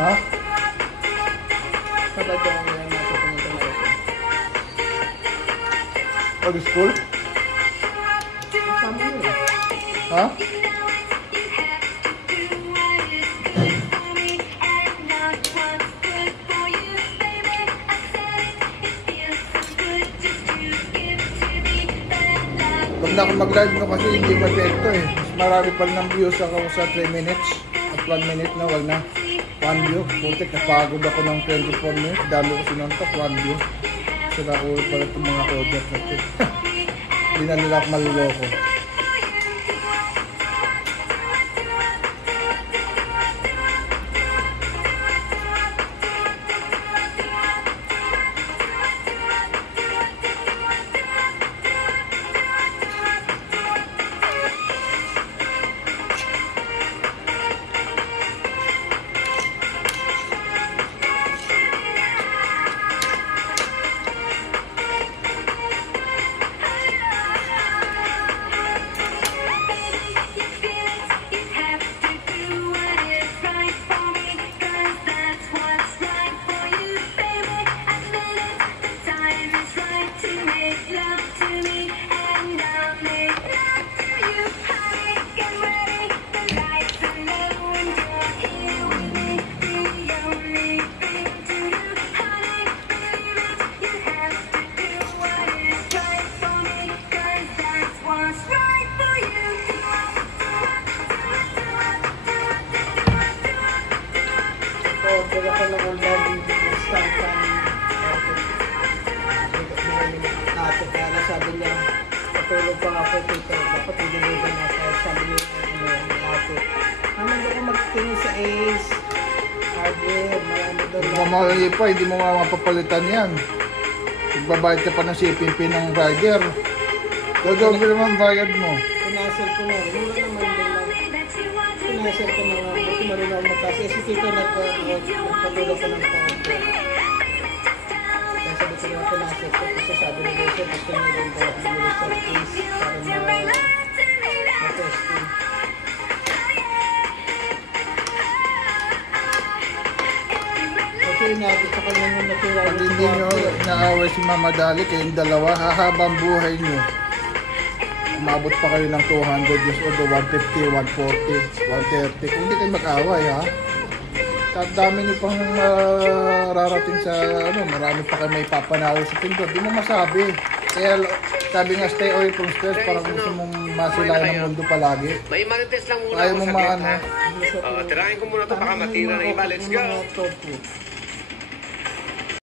Ha? Sabado lang natin pumunta na ito. Pag-school? Kasama mo eh. Ha? Pag na ako mag-live no kasi hindi ma-epekto eh. Mas marami pa rin ng views ako sa 3 minutes. At 1 minute na, wag na. 1 view. Putik, napagod ako ng 24 minutes. Dalo ko sinuntok, 1 view. So nakuha pala itong mga order na ito. Hindi na nila ako maluloko. Order ako ng online stand from natin. Kaya sabi niya, patulog pa ako dito. Dapat i-deliver na ako. Sabi niya, ate. Naman ako magtingin sa Ace. Hardware, marami doon. Mamahali pa, hindi mo mapapalitan yan. Magbabayad ka pa ng shipping fee ng rider. Gagawin naman bayad mo. Pinasel ko na. Mura naman din lang. Pinasel ko na nga. Buti marunong magkasi. Si Tito nagpatulog ko ng phone. Kaya sabi ko nga pinasel ko. Kasi sabi ni Lisa, gusto niya rin ko bumili sa Ace para ma-testing. Kasi inaabot sa kanya nung natira. Pag hindi nyo naaway si Mama Dali, kayong dalawa, hahabang buhay nyo. Umabot pa kayo ng 200 years old, 150, 140, 130. Kung hindi kayo mag-away, ha? At dami nyo pang rarating sa, marami pa kayo may papanalo sa pindot. Di mo masabi. Kaya sabi nga, stay away from stress, parang gusto mong masilayan ng mundo palagi. May marites lang muna Ayaw ako mo sa maano. tirahin ko muna ito, baka matira na iba. Let's go!